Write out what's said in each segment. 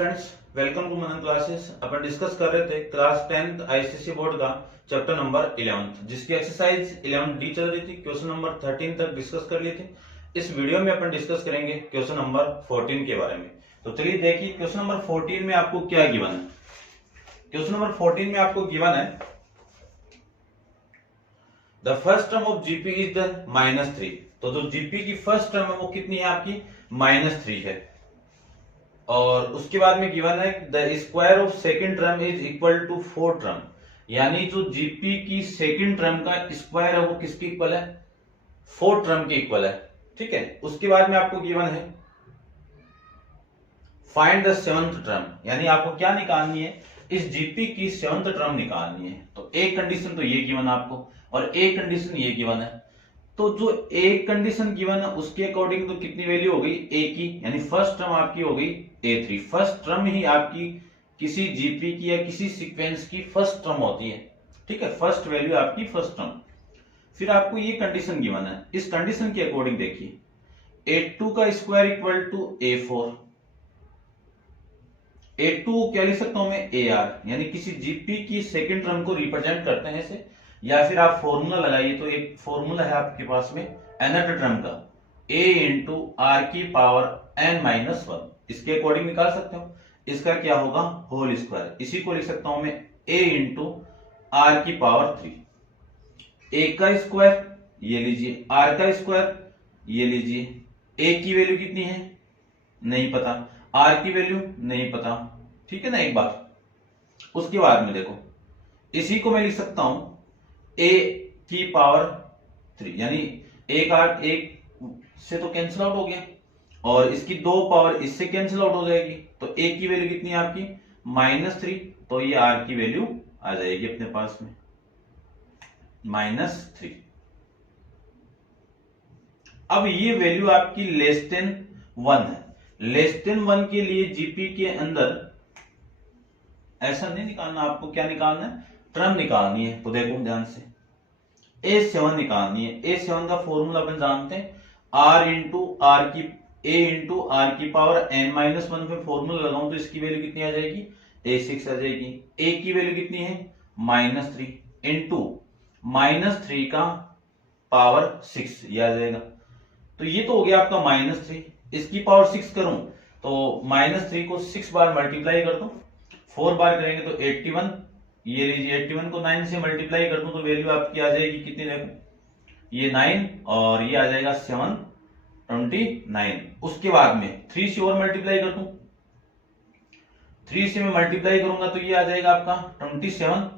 Friends, welcome to Manan classes. अपन discuss कर रहे थे क्लास 10th आईसीएसई बोर्ड का चैप्टर नंबर 11 जिसकी एक्सरसाइज 11D चल रही थी। क्वेश्चन नंबर 13 तक डिस्कस कर लिए थे। इस वीडियो में अपन डिस्कस करेंगे क्वेश्चन नंबर 14 के बारे में। तो चलिए देखिए, क्वेश्चन नंबर 14 में आपको क्या गिवन है। क्वेश्चन नंबर 14 में आपको गिवन है the first term of GP is the -3। तो जो जीपी की फर्स्ट टर्म है वो कितनी है आपकी -3 है। और उसके बाद में गिवन है the square of second term is equal to 4 term, यानी जो जीपी की सेकंड टर्म का स्क्वायर है वो किसके इक्वल है, 4 टर्म के इक्वल है। ठीक है, उसके बाद में आपको गिवन है फाइंड द 7th टर्म, यानी आपको क्या निकालनी है, इस जीपी की 7th टर्म निकालनी है। तो एक कंडीशन तो ये गिवन आपको और एक कंडीशन ये गिवन है। तो जो एक कंडीशन गिवन है उसके अकॉर्डिंग तो कितनी वैल्यू हो गई, ए की, यानी फर्स्ट टर्म आपकी हो गई A3। फर्स्ट टर्म ही आपकी किसी जीपी की या किसी सीक्वेंस की फर्स्ट टर्म होती है। ठीक है, फर्स्ट वैल्यू आपकी फर्स्ट टर्म। फिर आपको ये कंडीशन गिवन है, इस कंडीशन के अकॉर्डिंग देखिए A2 का square equal to A4। A2 क्या लिख सकता हूं मैं, AR, यानी किसी जीपी की सेकेंड टर्म को रिप्रेजेंट करते हैं ऐसे, या फिर आप फॉर्मूला लगाइए। तो एक फॉर्मूला है आपके पास में nth टर्म का, a इंटू आर की पावर n-1, इसके अकॉर्डिंग निकाल सकते हो। इसका क्या होगा, होल स्क्वायर। इसी को लिख सकता हूं मैं a इंटू आर की पावर 3। a का स्क्वायर ये लीजिए, r का स्क्वायर ये लीजिए। a की वैल्यू कितनी है नहीं पता, r की वैल्यू नहीं पता। ठीक है ना, एक बार उसके बाद में देखो, इसी को मैं लिख सकता हूं a की पावर 3, यानी एक से तो कैंसिल आउट हो गया और इसकी 2 पावर इससे कैंसिल आउट हो जाएगी। तो a की वैल्यू कितनी है आपकी -3, तो ये r की वैल्यू आ जाएगी अपने पास में -3। अब ये वैल्यू आपकी लेस देन 1 है। लेस देन 1 के लिए जीपी के अंदर ऐसा नहीं निकालना, आपको क्या निकालना है, टर्म निकालनी है। तो देखो ध्यान से, A7 निकालनी है। A7 का फॉर्मूला अपन जानते हैं, R इंटू आर की A इंटू आर की पावर n-1 पे फॉर्मूला लगाऊं तो इसकी वैल्यू कितनी आ जाएगी, A6 आ जाएगी। A की वैल्यू कितनी है -3 इंटू -3 का पावर 6, ये आ जाएगा। तो ये तो हो गया आपका -3, इसकी पावर 6 करूं तो -3 को 6 बार मल्टीप्लाई कर दूं, 4 बार करेंगे तो 81। ये लीजिए 81 को 9 से मल्टीप्लाई कर दूं तो वैल्यू आपकी आ जाएगी कितनी, देखो ये 9 और ये आ जाएगा 729। उसके बाद में 3 से और मल्टीप्लाई कर दूं, 3 से मैं मल्टीप्लाई करूंगा तो ये आ जाएगा आपका 27।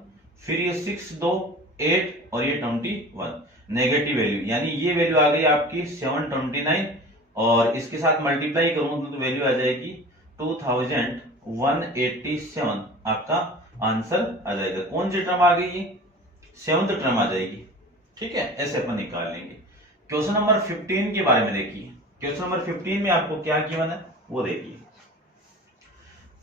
फिर ये 6 2 8 और ये 21, नेगेटिव वैल्यू, यानी ये वैल्यू आ गई आपकी 729 और इसके साथ मल्टीप्लाई करूंगा तो वैल्यू आ जाएगी 2187। आपका आंसर आ जाएगा। कौन सी टर्म आ गई, ये 7th टर्म आ जाएगी। ठीक है, ऐसे अपन निकाल लेंगे। क्वेश्चन नंबर 15 के बारे में देखिए। क्वेश्चन नंबर 15 में आपको क्या गिवन है वो देखिए।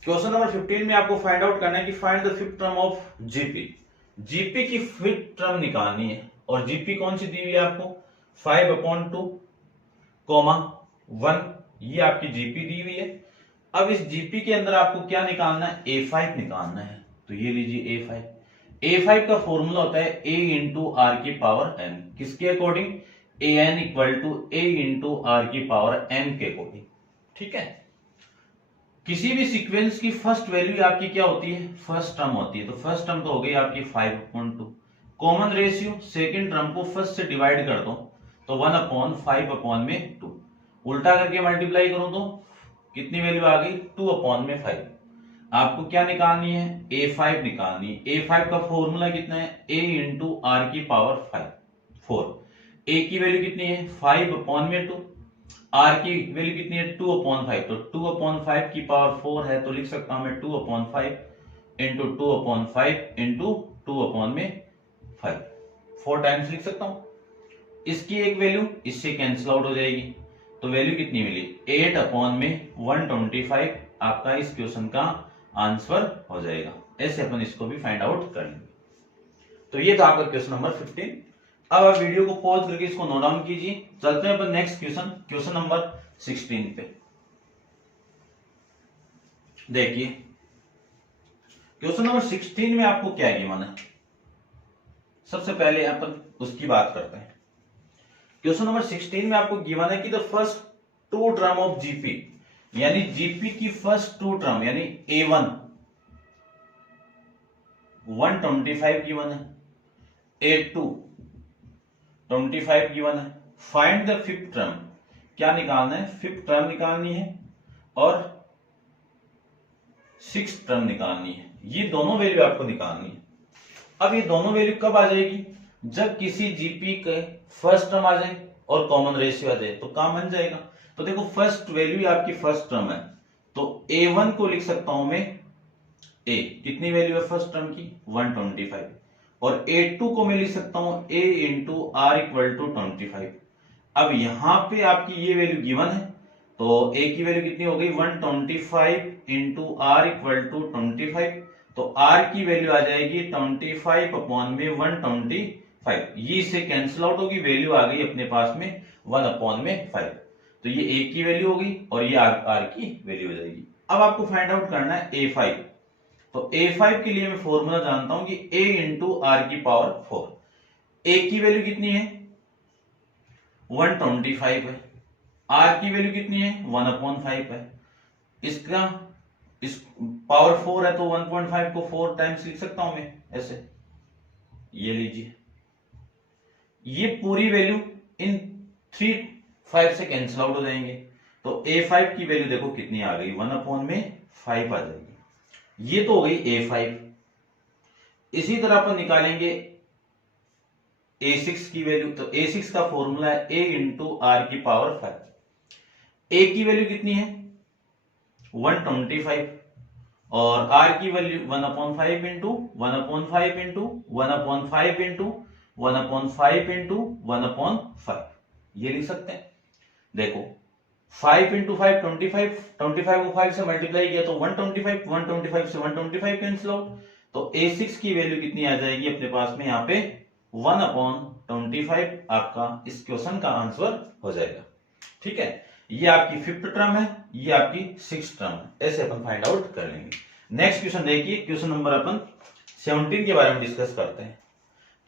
क्वेश्चन नंबर 15 में आपको फाइंड आउट करना है कि find the fifth term of GP. GP की फिफ्थ टर्म निकालनी है और जीपी कौन सी दी हुई है आपको, 5/2, 1, ये आपकी जीपी दी हुई है। अब इस जीपी के अंदर आपको क्या निकालना है, A5 निकालना है। तो ये लीजिए A5 का फॉर्मूला होता है a इंटू आर की पावर n, किसके according, an equal to a into R की पावर n के अकॉर्डिंग। ठीक है, किसी भी सीक्वेंस की फर्स्ट वैल्यू आपकी क्या होती है, फर्स्ट टर्म होती है। तो फर्स्ट टर्म तो हो गई आपकी 5/2। कॉमन रेशियो सेकेंड टर्म को फर्स्ट से डिवाइड कर दो तो 1/5/2। उल्टा करके मल्टीप्लाई करूं तो कितनी वैल्यू आ गई, 2/5। आपको क्या निकालनी है, A5 निकालनी है। A5 का फॉर्मूला कितना है, a इंटू आर की पावर 4। a की वैल्यू कितनी है 5/2, r की वैल्यू कितनी है 2/5। तो 2/5 की पावर 4 है तो लिख सकता हूं मैं 2/5 इंटू 2/5 इंटू 2/5, 4 टाइम्स लिख सकता हूं। इसकी एक वैल्यू इससे कैंसिल आउट हो जाएगी तो वैल्यू कितनी मिली, 8/125 आपका इस क्वेश्चन का आंसर हो जाएगा। ऐसे अपन इसको भी फाइंड आउट कर लेंगे। तो ये था आपका क्वेश्चन नंबर 15। अब आप वीडियो को पॉज करके इसको नोट डाउन कीजिए। चलते हैं अपन नेक्स्ट क्वेश्चन, क्वेश्चन नंबर 16 पे। देखिए क्वेश्चन नंबर 16 में आपको क्या गिवन है, सबसे पहले अपन उसकी बात करते हैं। क्वेश्चन नंबर 16 में आपको गिवन है कि the first two term of GP, यानी जीपी की फर्स्ट टू टर्म यानी A1 125 गिवन है, A2 25 गिवन है। फाइंड द फिफ्थ टर्म, क्या निकालना है, फिफ्थ टर्म निकालनी है और सिक्स्थ टर्म निकालनी है। ये दोनों वैल्यू आपको निकालनी है। अब ये दोनों वैल्यू कब आ जाएगी, जब किसी जीपी के फर्स्ट टर्म आ जाए और कॉमन रेशियो आ जाए तो काम बन जाएगा। तो देखो फर्स्ट वैल्यू आपकी फर्स्ट टर्म है, तो A1 को लिख सकता हूं मैं A, कितनी वैल्यू है फर्स्ट टर्म की 125, और A2 को मैं लिख सकता हूं A into R equal to 25। अब यहां पे आपकी ये वैल्यू गिवन है, तो A की वैल्यू कितनी हो गई 125 इंटू R इक्वल टू 25, तो R की वैल्यू आ जाएगी 25 अपॉन में 125, ये इससे कैंसिल आउट होगी, वैल्यू आ गई अपने पास में 1 अपॉन में 5, तो ये A की वैल्यू होगी और ये R की वैल्यू हो जाएगी। अब आपको फाइंड आउट करना है A5, तो A5 के लिए मैं फॉर्मूला जानता हूं कि A इंटू R की पावर 4। A की वैल्यू कितनी है 125 है, R की वैल्यू कितनी है 1 अपॉन 5 है, इसका इस पावर 4 है तो 1.5 को 4 टाइम्स लिख सकता हूं मैं ऐसे, ये लीजिए, ये पूरी वैल्यू इन 3 5 से कैंसिल आउट हो जाएंगे, तो A5 की वैल्यू देखो कितनी आ गई 1 अपॉन में 5 आ जाएगी। ये तो हो गई A5। इसी तरह अपन निकालेंगे A6 की वैल्यू, तो A6 का फॉर्मूला है A इंटू R की पावर 5। A की वैल्यू कितनी है 125 और R की value 1 upon 5 into 1 upon 5 into 1 upon 5 into 1 upon 5 into 1 upon 5, ये लिख सकते हैं। देखो 5 इंटू 5 25, 25 को 5 से मल्टीप्लाई किया तो 125, 125 से 125 कैंसिल आउट, तो A6 की वैल्यू कितनी आ जाएगी अपने पास में यहाँ पे 1 अपॉन 25 आपका इस क्वेश्चन का आंसर हो जाएगा। ठीक है, ये आपकी फिफ्थ टर्म है, ये आपकी सिक्स्थ टर्म है, ऐसे अपन फाइंड आउट कर लेंगे। नेक्स्ट क्वेश्चन देखिए, क्वेश्चन नंबर अपन 17 के बारे में डिस्कस करते हैं।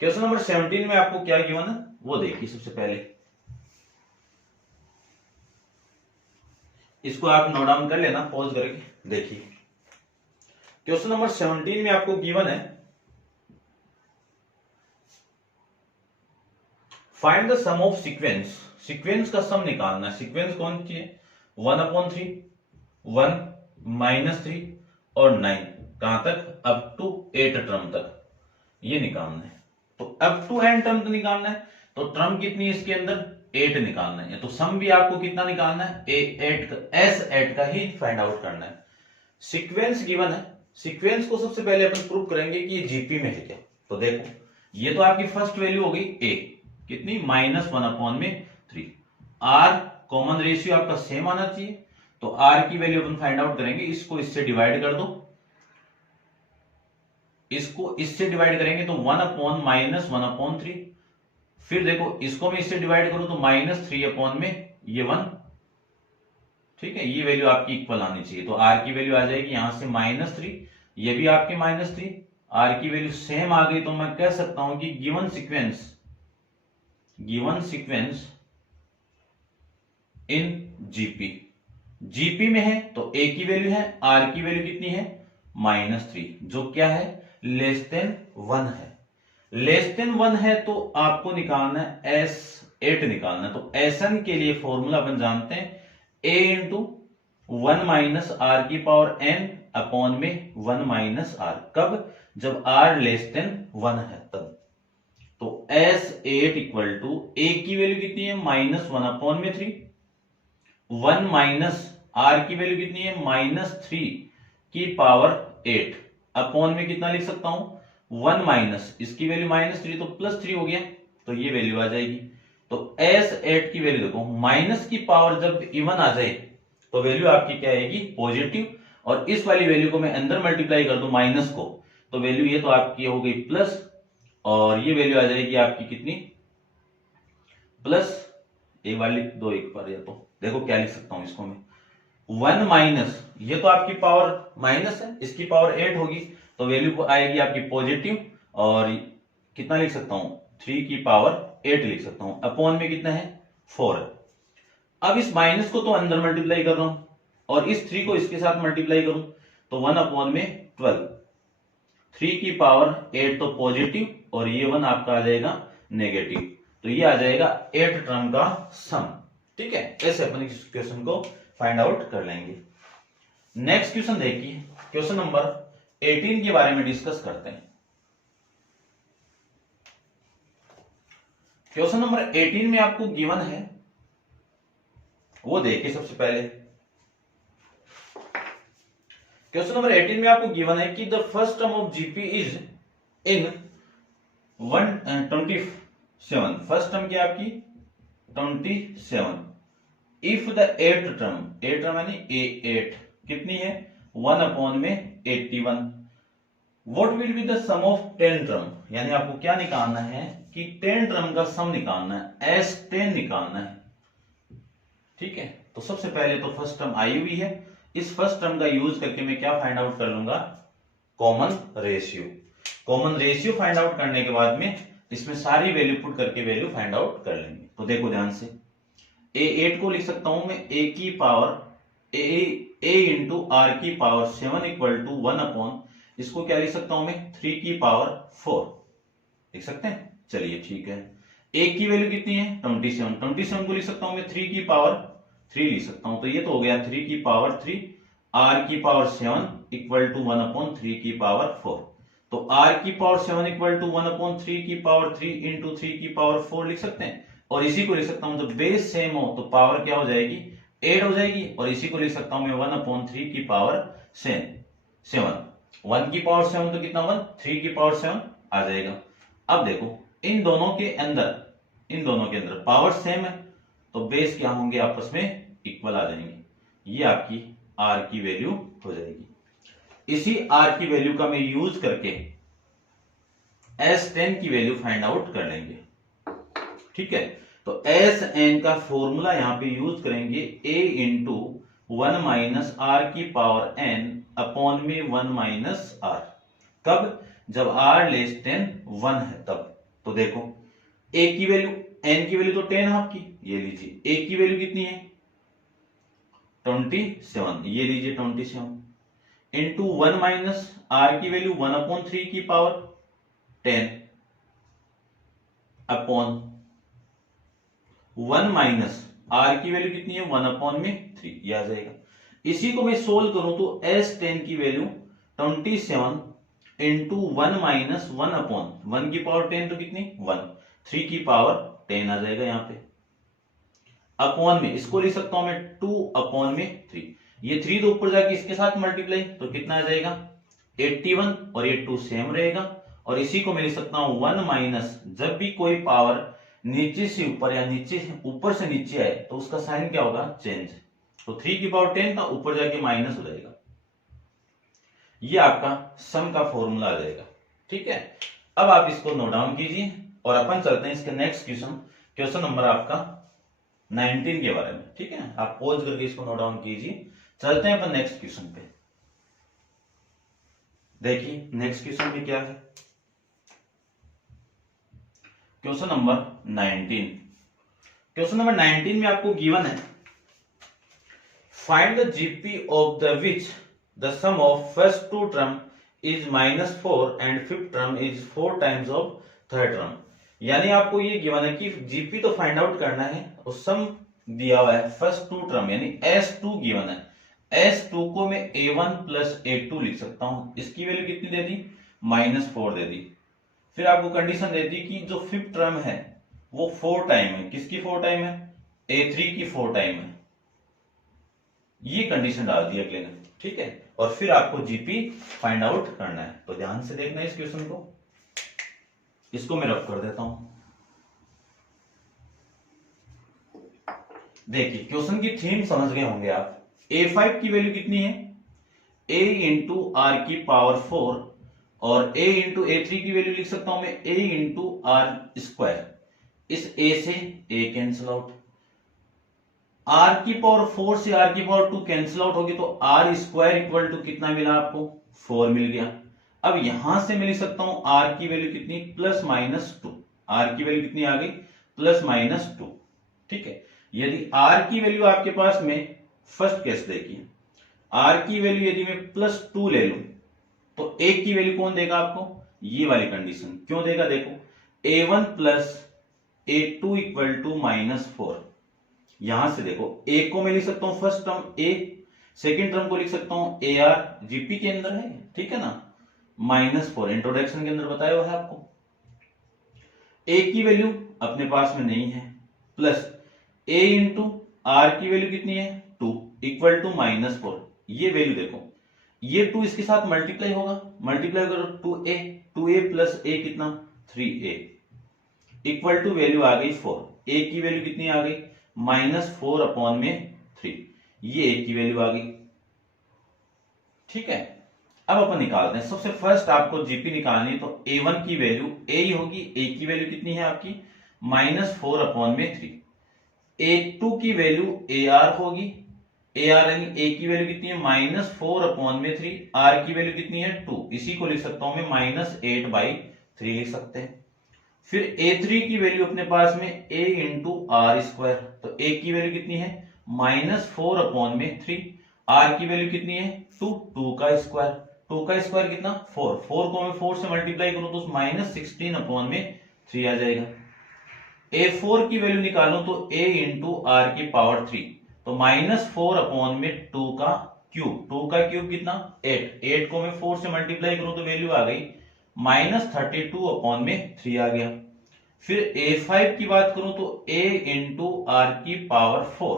क्वेश्चन नंबर 17 में आपको क्या गिवन है वो देखिए। सबसे पहले इसको आप नोट डाउन कर लेना पॉज करके। देखिए क्वेश्चन नंबर 17 में आपको गिवन है find the sum of sequence, sequence का सम निकालना है। सीक्वेंस कौन सी है 1 अपॉन 3, 1 माइनस 3 और 9, कहां तक अप टू 8 टर्म तक, ये निकालना है। तो अप टू n टर्म तो निकालना है, तो टर्म कितनी है इसके अंदर 8 निकालना है, तो सम भी आपको कितना निकालना है A8 का, S8 का ही फाइंड आउट करना है। सीक्वेंस गिवन है, सीक्वेंस को सबसे पहले अपन प्रूव करेंगे कि ये जीपी में है क्या। तो देखो ये तो आपकी फर्स्ट वैल्यू हो गई A, कितनी -1 अपॉन में 3, R कॉमन रेशियो आपका सेम आना चाहिए, तो R की वैल्यू अपन फाइंड आउट करेंगे, इसको इससे डिवाइड कर दो, इसको इससे डिवाइड करेंगे तो 1 अपॉन -1 अपॉन 3, फिर देखो इसको मैं इससे डिवाइड करूं तो -3 अपॉन में ये 1। ठीक है, ये वैल्यू आपकी इक्वल आनी चाहिए, तो R की वैल्यू आ जाएगी यहां से -3, ये भी आपके -3, R की वैल्यू सेम आ गई, तो मैं कह सकता हूं कि given sequence in GP, GP में है तो A की वैल्यू है, R की वैल्यू कितनी है -3, जो क्या है लेस देन 1 है। लेस देन 1 है तो आपको निकालना है S8 निकालना है, तो Sn के लिए फॉर्मूला अपन जानते हैं A इंटू 1 माइनस R की पावर n अपॉन में 1 माइनस R, कब जब R लेस देन 1 है तब। तो S8 इक्वल टू A की वैल्यू कितनी है -1 अपॉन में 3, 1 माइनस R की वैल्यू कितनी है -3 की पावर 8 अपॉन में कितना लिख सकता हूं 1 माइनस इसकी वैल्यू -3 तो +3 हो गया, तो ये वैल्यू आ जाएगी। तो S8 की वैल्यू देखो माइनस की पावर जब इवन आ जाए तो वैल्यू आपकी क्या आएगी पॉजिटिव, और इस वाली वैल्यू को मैं अंदर मल्टीप्लाई कर दूं माइनस को, तो वैल्यू ये तो आपकी हो गई प्लस, और ये वैल्यू आ जाएगी आपकी कितनी प्लस, एक बार लिख दो एक बार, या तो देखो क्या लिख सकता हूं इसको मैं 1 माइनस, ये तो आपकी पावर माइनस है, इसकी पावर 8 होगी, तो वैल्यू आएगी आपकी पॉजिटिव, और कितना लिख सकता हूं 3 की पावर 8 लिख सकता हूं, अपॉन में कितना है 4 है। अब इस माइनस को तो अंदर मल्टीप्लाई कर रहा हूं और इस 3 को इसके साथ मल्टीप्लाई करूं तो 1 अपॉन में 12, 3 की पावर 8 तो पॉजिटिव और ये 1 आपका आ जाएगा नेगेटिव, तो ये आ जाएगा 8 टर्म का सम। ठीक है, ऐसे अपन इस क्वेश्चन को फाइंड आउट कर लेंगे। नेक्स्ट क्वेश्चन देखिए, क्वेश्चन नंबर 18 के बारे में डिस्कस करते हैं। क्वेश्चन नंबर 18 में आपको गिवन है, वो देखिए सबसे पहले। क्वेश्चन नंबर 18 में आपको गिवन है कि the first term of GP is in 127, first term क्या आपकी 27, इफ द एट टर्म यानी A8 कितनी है 1 अपॉन में 81, what will be the sum of 10 term, यानी आपको क्या निकालना है कि 10 टर्म का सम निकालना है, S10 निकालना है। ठीक है, तो सबसे पहले तो फर्स्ट टर्म आई हुई है, इस फर्स्ट टर्म का यूज करके मैं क्या फाइंड आउट कर लूंगा, common ratio. Common ratio find out करने के बाद में इसमें सारी वैल्यू पुट करके वैल्यू फाइंड आउट कर लेंगे। तो देखो ध्यान से, A8 को लिख सकता हूं मैं A की पावर A इंटू R की पावर 7 इक्वल टू 1 अपॉन, इसको क्या लिख सकता हूं मैं 3 की पावर 4 लिख सकते हैं। चलिए ठीक है, A की वैल्यू कितनी है 27, 27 को लिख सकता हूं मैं 3 की पावर 3 लिख सकता हूं, तो ये तो हो गया 3 की पावर 3, R की पावर 7 इक्वल टू 1 अपॉन 3 की पावर 4, तो R की पावर 7 इक्वल टू 1 अपॉन 3 की पावर 3 इंटू 3 की पावर 4 लिख सकते हैं। और इसी को लिख सकता हूं, तो बेस सेम हो तो पावर क्या हो जाएगी 8 हो जाएगी, और इसी को लिख सकता हूं मैं 1 अपॉन 3 की पावर 7, 1 की पावर 7 तो कितना 1, 3 की पावर 7 आ जाएगा। अब देखो इन दोनों के अंदर पावर सेम है, तो बेस क्या होंगे आपस में इक्वल आ जाएंगे, ये आपकी R की वैल्यू हो जाएगी। इसी R की वैल्यू का मैं यूज करके S10 की वैल्यू फाइंड आउट कर लेंगे। ठीक है, तो Sn का फॉर्मूला यहां पे यूज करेंगे A इंटू 1 माइनस R की पावर n अपॉन में 1 माइनस R, कब जब R लेस देन 1 है तब। तो देखो A की वैल्यू, n की वैल्यू तो 10 है आपकी, ये लीजिए A की वैल्यू कितनी है 27, ये लीजिए 27 इंटू 1 माइनस R की वैल्यू 1 अपॉन 3 की पावर 10 अपॉन 1 माइनस R की वैल्यू कितनी है 1 अपॉन में 3, ये आ जाएगा। इसी को मैं सोल्व करूं तो S10 की वैल्यू 27 इंटू 1 माइनस 1 अपॉन 1 की पावर 10 तो कितनी 1, 3 की पावर 10 आ जाएगा यहाँ पे, अपॉन में इसको लिख सकता हूं मैं 2 अपॉन में 3, ये 3 तो ऊपर जाके इसके साथ मल्टीप्लाई तो कितना आ जाएगा 81, और ये 2 सेम रहेगा, और इसी को मैं लिख सकता हूं 1 माइनस, जब भी कोई पावर नीचे से ऊपर या ऊपर से नीचे आए तो उसका साइन क्या होगा चेंज, तो 3 की पावर 10 था ऊपर जाके माइनस हो जाएगा, ये आपका सम का फॉर्मूला आ जाएगा। ठीक है, अब आप इसको नोट डाउन कीजिए और अपन चलते हैं इसके नेक्स्ट क्वेश्चन नंबर आपका 19 के बारे में। ठीक है, आप पॉज करके इसको नोट डाउन कीजिए, चलते हैं अपन नेक्स्ट क्वेश्चन पे। देखिए नेक्स्ट क्वेश्चन में क्या है, क्वेश्चन नंबर 19। क्वेश्चन नंबर 19 में आपको गिवन है find the GP of the which the sum of first two term is -4 and fifth term is 4 times of third term, यानी आपको ये गिवन है कि जीपी तो फाइंड आउट करना है और सम दिया हुआ है फर्स्ट टू टर्म यानी S2 गिवन है, S2 को मैं A1 प्लस A2 लिख सकता हूं, इसकी वैल्यू कितनी दे दी -4 दे दी, फिर आपको कंडीशन दे दी कि जो फिफ्थ टर्म है वो 4 टाइम है, किसकी 4 टाइम है A3 की 4 टाइम है, ये कंडीशन डाल दी अगले ने। ठीक है, और फिर आपको जीपी फाइंड आउट करना है, तो ध्यान से देखना है इस क्वेश्चन को, इसको मैं रब कर देता हूं। देखिए क्वेश्चन की थीम समझ गए होंगे आप, A5 की वैल्यू कितनी है A इंटू R की पावर 4, और A इंटू A3 की वैल्यू लिख सकता हूं मैं A इंटू R स्क्वायर, इस A से A कैंसिल आउट, आर की पावर 4 से आर की पावर 2 कैंसिल आउट होगी तो आर स्क्वायर इक्वल टू कितना मिला आपको 4 मिल गया। अब यहां से मैं लिख सकता हूं आर की वैल्यू कितनी +-2, आर की वैल्यू कितनी आ गई +-2। ठीक है, यदि आर की वैल्यू आपके पास में फर्स्ट केस देखिए, आर की वैल्यू यदि मैं +2 ले लूं तो एक की वैल्यू कौन देगा आपको, ये वाली कंडीशन क्यों देगा, देखो a1 + a2 इक्वल टू -4। यहां से देखो ए को मैं लिख सकता हूं फर्स्ट टर्म ए, सेकेंड टर्म को लिख सकता हूं ए आर, जीपी के अंदर है, ठीक है ना, -4 इंट्रोडक्शन के अंदर बताया हुआ है आपको। ए की वैल्यू अपने पास में नहीं है, प्लस ए इंटू आर की वैल्यू कितनी है 2 इक्वल टू -4। ये वैल्यू देखो, ये 2 इसके साथ मल्टीप्लाई होगा, मल्टीप्लाई करो 2a प्लस ए कितना 3a इक्वल टू वैल्यू आ गई 4। ए की वैल्यू कितनी आ गई -4/3, ये ए की वैल्यू आ गई। ठीक है, अब अपन निकालते हैं। सबसे फर्स्ट आपको जीपी निकालनी, तो a1 की वैल्यू a ही होगी, a की वैल्यू कितनी है आपकी -4/3। a2 की वैल्यू ar होगी, ar यानी a की वैल्यू कितनी है -4/3, r की वैल्यू कितनी है 2, इसी को लिख सकता हूं मैं -8/3 लिख सकते हैं। फिर a3 की वैल्यू अपने पास में a इंटू आर स्क्वायर, तो a की वैल्यू कितनी है -4/3, r की वैल्यू कितनी है 2 का स्क्वायर, 2 का स्क्वायर कितना 4, 4 को मैं 4 से मल्टीप्लाई करूं तो -16/3 आ जाएगा। a4 की वैल्यू निकालूं तो a इंटू आर की पावर 3, तो -4/2 का क्यूब, 2 का क्यूब कितना 8, 8 को मैं 4 से मल्टीप्लाई करूं तो वैल्यू आ गई -32/3 आ गया। फिर a5 की बात करूं तो a इंटू आर की पावर 4,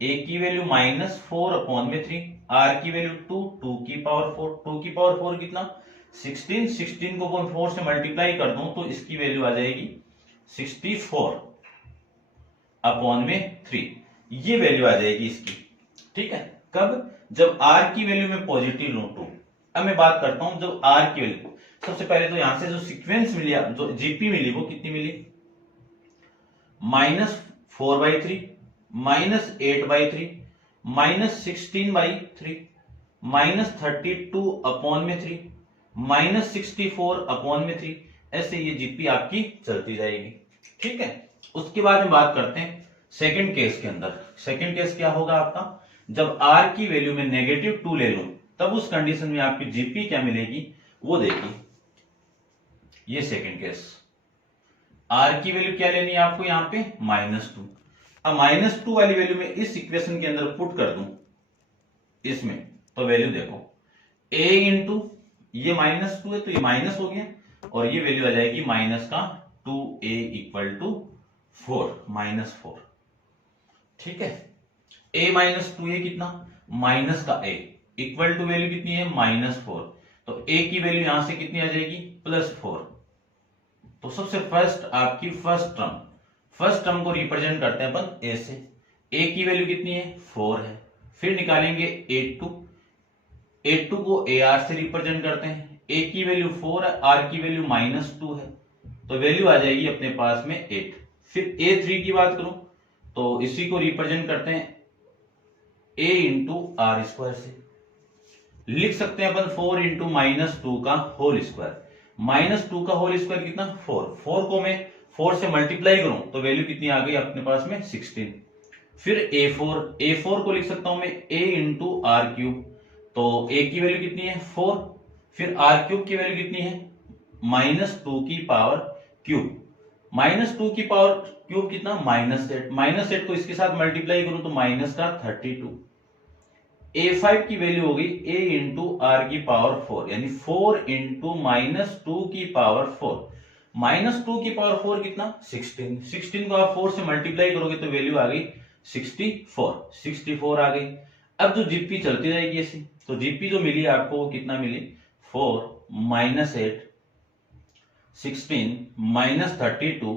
a की वैल्यू -4/3, r की वैल्यू 2 की पावर 4, 2 की पावर 4 कितना 16, 16 को मैं 4 से मल्टीप्लाई कर दूं तो इसकी वैल्यू आ जाएगी 64/3, ये वैल्यू आ जाएगी इसकी। ठीक है, कब, जब r की वैल्यू में पॉजिटिव लूं तो। अब मैं बात करता हूं जब r की वैल्यू, सबसे पहले तो यहां से जो सीक्वेंस मिली, जो जीपी मिली वो कितनी मिली -4/3, -8/3, -16/3, -32/3, -64/3, ऐसे ये जीपी आपकी चलती जाएगी। ठीक है, उसके बाद में बात करते हैं सेकंड केस के अंदर। सेकंड केस क्या होगा आपका, जब r की वैल्यू में -2 ले लूं तब उस कंडीशन में आपकी जीपी क्या मिलेगी वो देखिए। ये सेकंड केस, r की वैल्यू क्या लेनी है आपको यहां पे -2। अब -2 वाली वैल्यू में इस इक्वेशन के अंदर पुट कर दूं इसमें, तो वैल्यू देखो a इंटू ये -2 है तो ये माइनस हो गया, और ये वैल्यू आ जाएगी -2a इक्वल टू 4, -4। ठीक है, a -2a कितना -a इक्वल टू वैल्यू कितनी है -4, तो a की वैल्यू यहां से कितनी आ जाएगी +4। तो सबसे फर्स्ट आपकी फर्स्ट टर्म को रिप्रेजेंट करते हैं अपन a से, a की वैल्यू कितनी है 4 है। फिर निकालेंगे a2 को ar से रिप्रेजेंट करते हैं, a की वैल्यू 4 है, r की वैल्यू -2 है, तो वैल्यू आ जाएगी अपने पास में 8। फिर a3 की बात करूं तो इसी को रिप्रेजेंट करते हैं a इंटू आर स्क्वायर से, लिख सकते हैं अपन 4 इंटू -2 का होल स्क्वायर, -2 का होल स्क्वायर कितना 4, 4 को मैं 4 से मल्टीप्लाई करूं तो वैल्यू कितनी आ गई अपने पास में 16। फिर a4 को लिख सकता हूं मैं a इंटू आर क्यूब, तो a की वैल्यू कितनी है 4, फिर r क्यूब की वैल्यू कितनी है -2 की पावर क्यूब, -2 की पावर क्यूब कितना -8 को इसके साथ मल्टीप्लाई करूं तो -32। a5 की वैल्यू होगी a इंटू आर की पावर 4, यानी 4 इंटू -2 की पावर 4, -2 की पावर 4 कितना 16, 16 को आप 4 से मल्टीप्लाई करोगे तो वैल्यू आ गई 64 आ गई। अब जो जीपी चलती रहेगी ऐसी, तो जीपी जो मिली आपको वो कितना मिली 4 -8 16 -32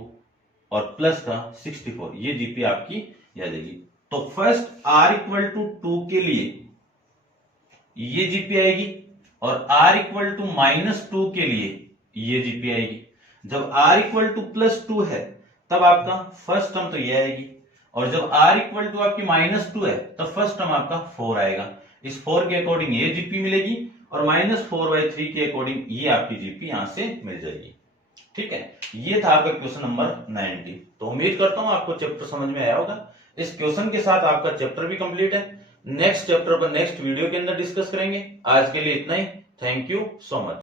और प्लस का 64, ये जीपी आपकी आ जाएगी। तो फर्स्ट r इक्वल टू 2 के लिए ये जीपी आएगी, और r इक्वल टू -2 के लिए ये जीपी आएगी। जब r इक्वल टू +2 है तब आपका फर्स्ट टर्म तो ये आएगी, और जब r इक्वल टू आपकी -2 है तो फर्स्ट टर्म आपका 4 आएगा। इस 4 के अकॉर्डिंग ये जीपी मिलेगी और -4/3 के अकॉर्डिंग ये आपकी जीपी यहां से मिल जाएगी। ठीक है, ये था आपका क्वेश्चन नंबर 90। तो उम्मीद करता हूं आपको चैप्टर समझ में आया होगा। इस क्वेश्चन के साथ आपका चैप्टर भी कंप्लीट है। नेक्स्ट चैप्टर पर नेक्स्ट वीडियो के अंदर डिस्कस करेंगे। आज के लिए इतना ही। Thank you so much.